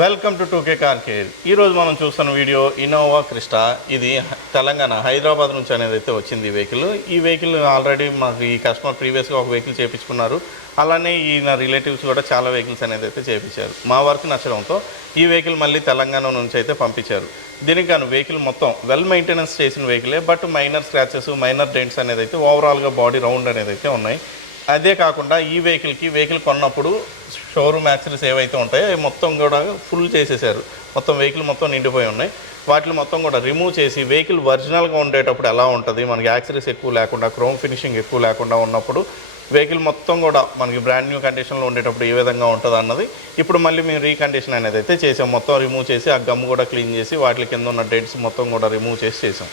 Welcome to 2K car care. ఈరోజు మనం చూస్తున్న వీడియో ఇన్నోవా క్రిస్టా. ఇది తెలంగాణ హైదరాబాద్ నుంచి అనేది అయితే వచ్చింది ఈ వెహికల్ ఆల్రెడీ మాకు ఈ కస్టమర్ ప్రీవియస్గా ఒక వెహికల్ చేయించుకున్నారు. అలానే ఈయన రిలేటివ్స్ కూడా చాలా వెహికల్స్ అనేది అయితే చేయించారు. మా వర్క్ నచ్చడంతో ఈ వెహికల్ మళ్ళీ తెలంగాణ నుంచి అయితే పంపించారు. దీనికి గాను వెహికల్ మొత్తం వెల్ మెయింటెనెన్స్ చేసిన వెహికలే, but minor scratches minor dents అనేది అయితే ఓవరాల్గా బాడీ రౌండ్ అనేది అయితే ఉన్నాయి. అదే కాకుండా ఈ వెహికల్ కొన్నప్పుడు షోరూమ్ యాక్సరీస్ ఏవైతే ఉంటాయో అవి మొత్తం కూడా ఫుల్ చేసేసారు. మొత్తం వెహికల్ మొత్తం నిండిపోయి ఉన్నాయి. వాటిని మొత్తం కూడా రిమూవ్ చేసి వెహికల్ ఒరిజినల్గా ఉండేటప్పుడు ఎలా ఉంటుంది, మనకి యాక్సరీస్ ఎక్కువ లేకుండా క్రోమ్ ఫినిషింగ్ ఎక్కువ లేకుండా ఉన్నప్పుడు వెహికల్ మొత్తం కూడా మనకి బ్రాండ్ న్యూ కండిషన్లో ఉండేటప్పుడు ఏ విధంగా ఉంటుంది అన్నది ఇప్పుడు మళ్ళీ మేము రీకండిషన్ అనేది అయితే చేసాం. మొత్తం రిమూవ్ చేసి ఆ గమ్ కూడా క్లీన్ చేసి వాటి కింద ఉన్న డెంట్స్ మొత్తం కూడా రిమూవ్ చేసాం.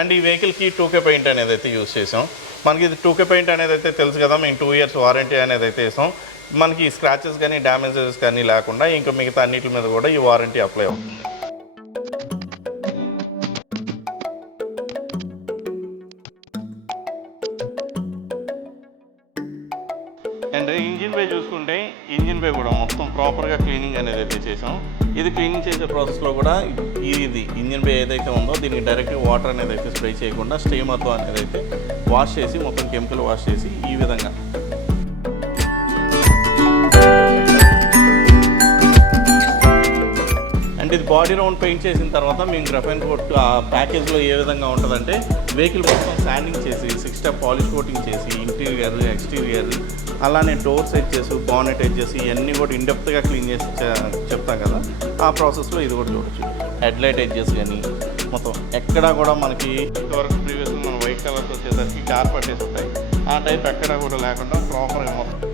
అండ్ ఈ వెహికల్కి 2K పెయింట్ అనేది అయితే యూజ్ చేసాం. మనకి ఇది 2K పెయింట్ అనేది అయితే తెలుసు కదా, మేము 2 years వారంటీ అనేది అయితే వేసాం. మనకి స్క్రాచెస్ కానీ డ్యామేజెస్ కానీ లేకుండా ఇంకా మిగతా అన్నిటి మీద కూడా ఈ వారంటీ అప్లై అవుతుంది. అండ్ ఇంజిన్ బే చూసుకుంటే ఇంజిన్ బే కూడా మొత్తం ప్రాపర్గా క్లీనింగ్ అనేది అయితే చేసాం. ఇది క్లీనింగ్ చేసే ప్రాసెస్లో కూడా ఇది ఇంజిన్ బే ఏదైతే ఉందో దీనికి డైరెక్ట్గా వాటర్ అనేది అయితే స్ప్రే చేయకుండా స్టీమర్తో అనేది అయితే వాష్ చేసి మొత్తం కెమికల్ వాష్ చేసి ఈ విధంగా అండ్ ఇది బాడీ రౌండ్ పెయింట్ చేసిన తర్వాత మేము గ్రఫైన్ కోట్ ఆ ప్యాకేజ్లో ఏ విధంగా ఉంటుందంటే వెహికల్ మొత్తం శాండింగ్ చేసి 6 step పాలిష్ కోటింగ్ చేసి ఇంటీరియర్ ఎక్స్టీరియర్ అలానే డోర్స్ ఎడ్జెస్ బానెట్ ఎడ్జెస్ ఇవన్నీ కూడా ఇండెప్త్గా క్లీన్ చేసి చెప్తాం కదా, ఆ ప్రాసెస్లో ఇది కూడా చూడొచ్చు. హెడ్లైట్ ఎడ్జెస్ కానీ మొత్తం ఎక్కడా కూడా మనకి ఇంతవరకు ప్రీవియస్గా మనం వైట్ కలర్స్ వచ్చేసరికి కార్పెట్ వేసి ఉంటాయి, ఆ టైప్ ఎక్కడా కూడా లేకుండా ప్రాపర్గా మొత్తం